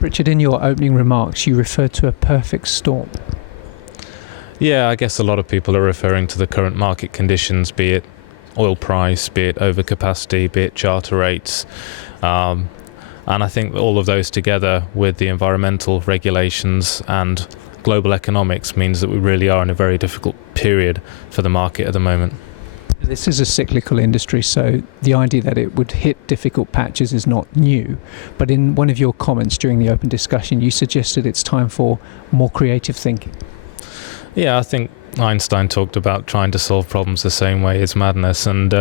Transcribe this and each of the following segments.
Richard, in your opening remarks, you referred to a perfect storm. Yeah, I guess a lot of people are referring to the current market conditions, be it oil price, be it overcapacity, be it charter rates. And I think all of those together with the environmental regulations and global economics means that we really are in a very difficult period for the market at the moment. This is a cyclical industry, so the idea that it would hit difficult patches is not new. But in one of your comments during the open discussion, you suggested it's time for more creative thinking. Yeah, I think Einstein talked about trying to solve problems the same way is madness, and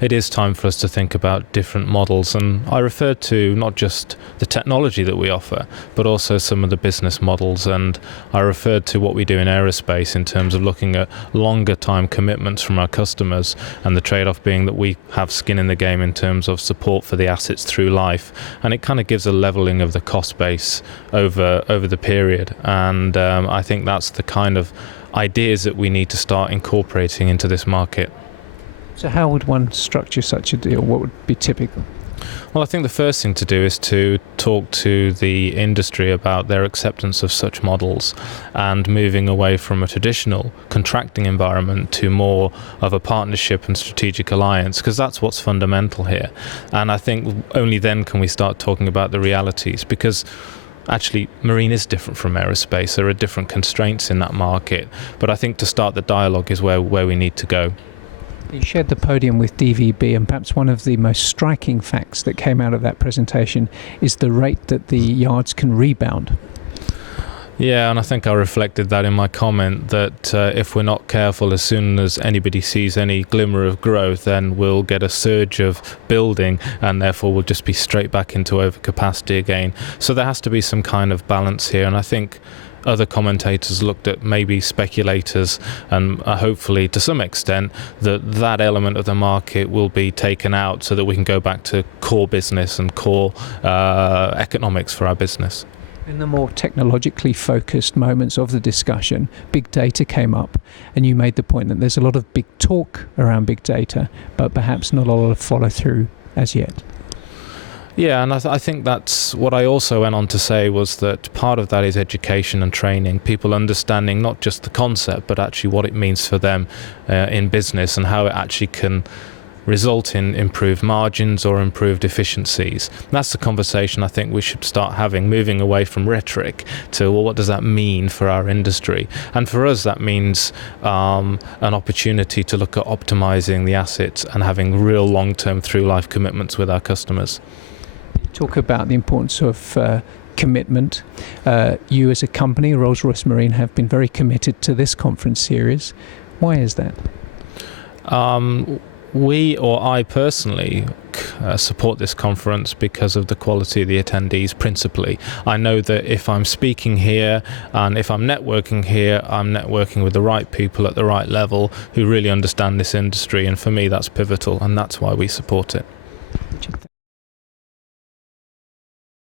it is time for us to think about different models. And I referred to not just the technology that we offer, but also some of the business models. And I referred to what we do in aerospace in terms of looking at longer time commitments from our customers, and the trade-off being that we have skin in the game in terms of support for the assets through life. And it kind of gives a leveling of the cost base over the period. And I think that's the kind of ideas that we need to start incorporating into this market. So how would one structure such a deal? What would be typical? Well, I think the first thing to do is to talk to the industry about their acceptance of such models and moving away from a traditional contracting environment to more of a partnership and strategic alliance, because that's what's fundamental here. And I think only then can we start talking about the realities, because actually, marine is different from aerospace. There are different constraints in that market. But I think to start the dialogue is where we need to go. You shared the podium with DVB, and perhaps one of the most striking facts that came out of that presentation is the rate that the yards can rebound. Yeah, and I think I reflected that in my comment that if we're not careful, as soon as anybody sees any glimmer of growth, then we'll get a surge of building, and therefore we'll just be straight back into overcapacity again. So there has to be some kind of balance here, and I think other commentators looked at maybe speculators, and hopefully to some extent that element of the market will be taken out so that we can go back to core business and core economics for our business. In the more technologically focused moments of the discussion, big data came up, and you made the point that there's a lot of big talk around big data, but perhaps not a lot of follow-through as yet. Yeah, and I think that's what I also went on to say, was that part of that is education and training, people understanding not just the concept, but actually what it means for them in business and how it actually can result in improved margins or improved efficiencies. And that's the conversation I think we should start having, moving away from rhetoric to, well, what does that mean for our industry? And for us, that means an opportunity to look at optimizing the assets and having real long-term through-life commitments with our customers. Talk about the importance of commitment. You as a company, Rolls-Royce Marine, have been very committed to this conference series. Why is that? We, or I personally, support this conference because of the quality of the attendees principally. I know that if I'm speaking here and if I'm networking here, I'm networking with the right people at the right level who really understand this industry, and for me that's pivotal, and that's why we support it.